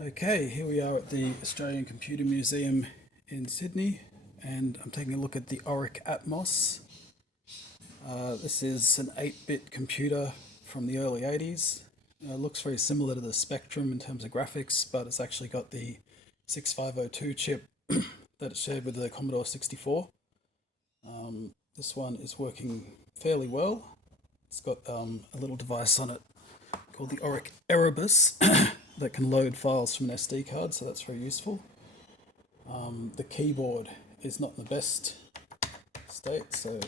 Okay, here we are at the Australian Computer Museum in Sydney, and I'm taking a look at the Oric Atmos. This is an 8-bit computer from the early 80s. Looks very similar to the Spectrum in terms of graphics, but it's actually got the 6502 chip that it shared with the Commodore 64. This one is working fairly well. It's got a little device on it called the Oric Erebus that can load files from an SD card, so that's very useful. The keyboard is not in the best state, so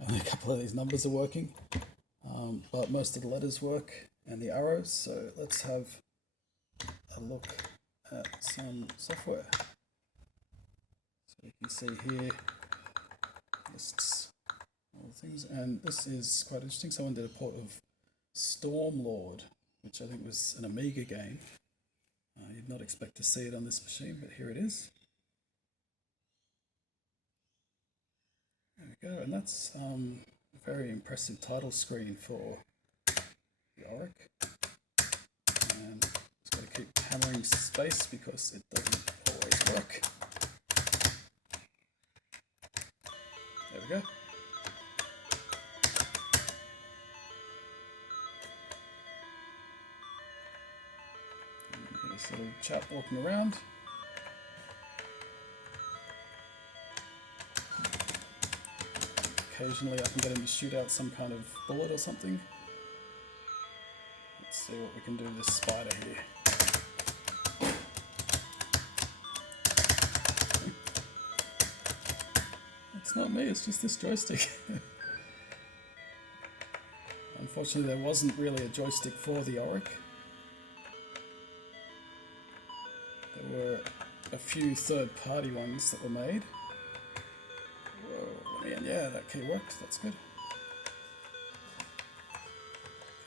only a couple of these numbers are working, but most of the letters work and the arrows, so let's have a look at some software. So you can see here lists all the things, and this is quite interesting. Someone did a port of Stormlord, which I think was an Amiga game. You'd not expect to see it on this machine, but here it is. There we go, and that's a very impressive title screen for the Oric. And just got to keep hammering space because it doesn't always work. There we go. This little chap walking around. Occasionally I can get him to shoot out some kind of bullet or something. Let's see what we can do with this spider here. It's not me, it's just this joystick. Unfortunately there wasn't really a joystick for the Oric. There were a few third-party ones that were made. Whoa, man, yeah, that key worked, that's good.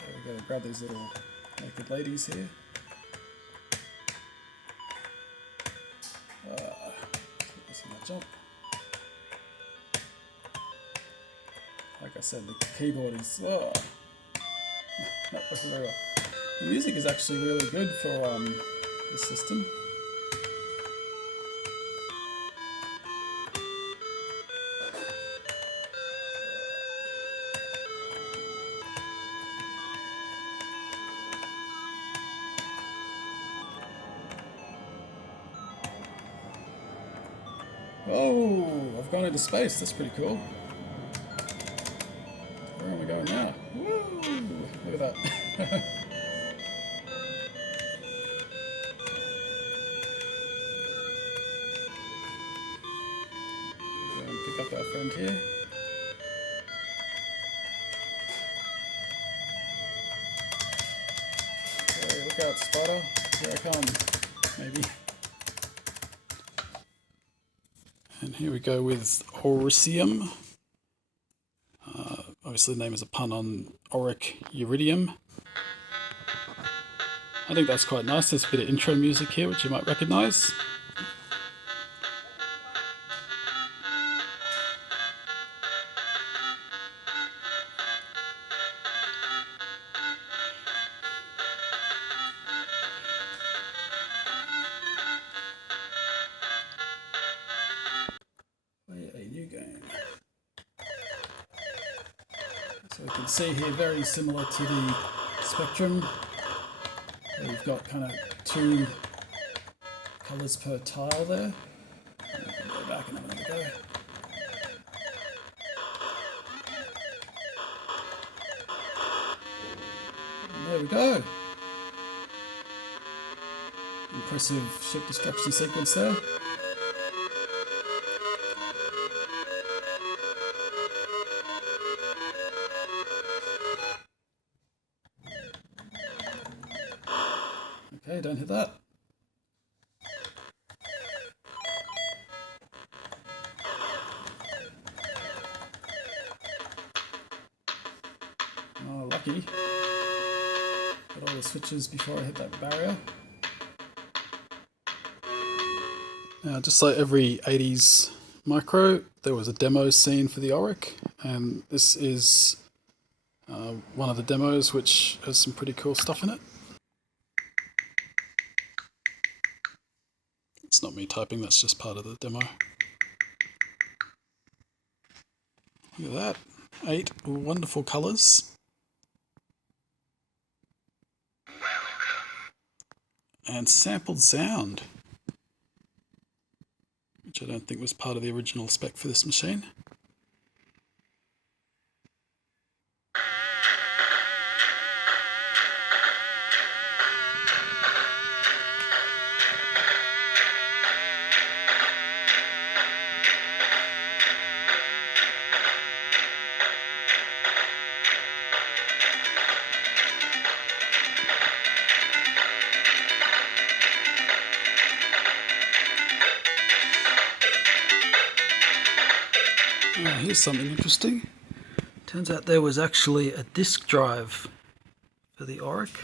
Okay, we've got to grab these little naked ladies here. Missing that jump. Like I said, the keyboard is not working very well. The music is actually really good for this system. Oh, I've gone into space. That's pretty cool. Where am I going now? Woo! Look at that. Pick up our friend here. Okay, look out, spider. Here I come. Maybe. And here we go with Oricium. Obviously the name is a pun on Oric Iridium. I think that's quite nice. There's a bit of intro music here which you might recognise. A new game. So you can see here, very similar to the Spectrum. We've got kind of 2 colours per tile there. And we can go back and have another go. And there we go. Impressive ship destruction sequence there. Okay, don't hit that. Oh, lucky. Got all the switches before I hit that barrier. Now, just like every 80s micro, there was a demo scene for the Oric, and this is one of the demos which has some pretty cool stuff in it. That's not me typing, that's just part of the demo. Look at that. 8 wonderful colours. And sampled sound, which I don't think was part of the original spec for this machine. Here's something interesting. Turns out there was actually a disk drive for the Oric,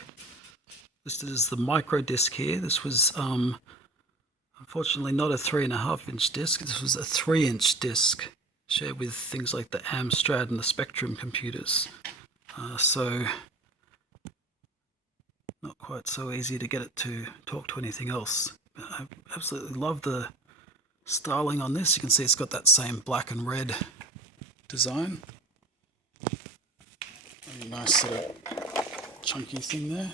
listed as the micro disc here. This was unfortunately not a 3.5-inch disc. This was a 3-inch disc, shared with things like the Amstrad and the Spectrum computers. So not quite so easy to get it to talk to anything else. But I absolutely love the styling on this. You can see it's got that same black and red design. Very nice sort of chunky thing there.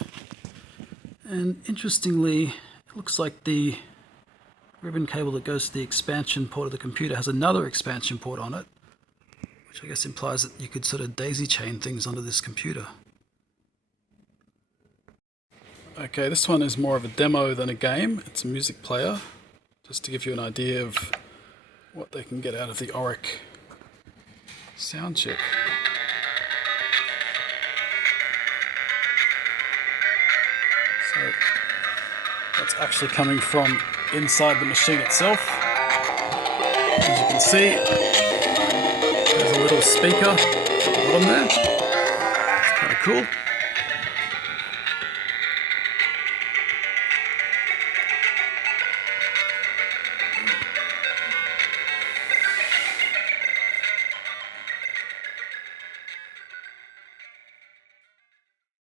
And interestingly, it looks like the ribbon cable that goes to the expansion port of the computer has another expansion port on it, which I guess implies that you could sort of daisy chain things onto this computer. Okay, this one is more of a demo than a game. It's a music player, just to give you an idea of what they can get out of the Oric sound chip. So that's actually coming from inside the machine itself. As you can see, there's a little speaker at the bottom there. It's kind of cool.